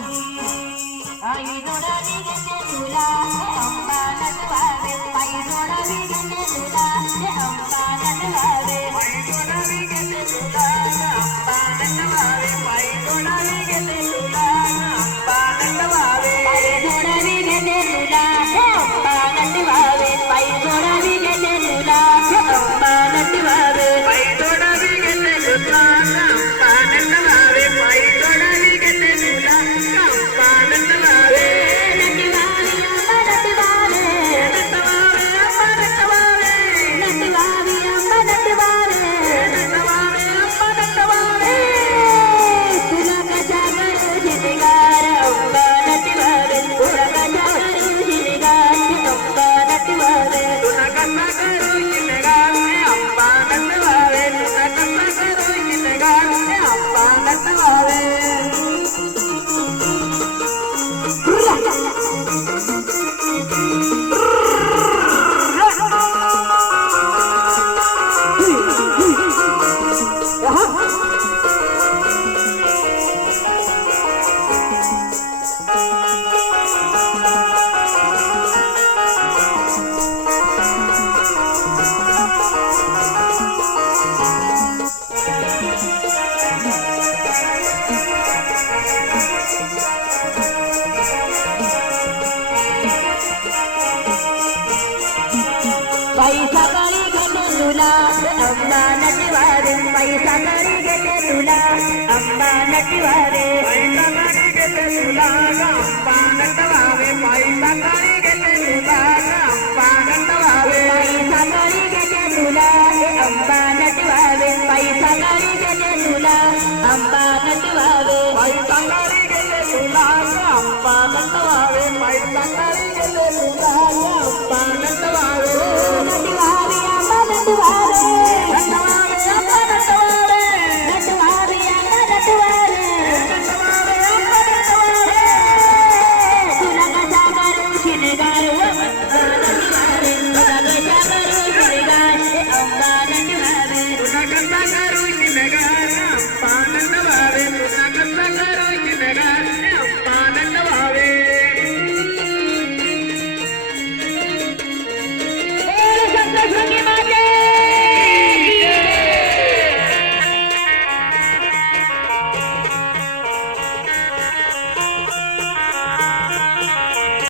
Bye. Música పైసా కరిగనే తులా అమ్మా నటివారే పైసా కరిగనే తులా అమ్మా నటివారే. పైసా కరిగనే తులా नंदवारे मैता करी गले लुलाया अम्मा नंदवारे नंदवारे अम्मा नंदवारे नंदवारे अम्मा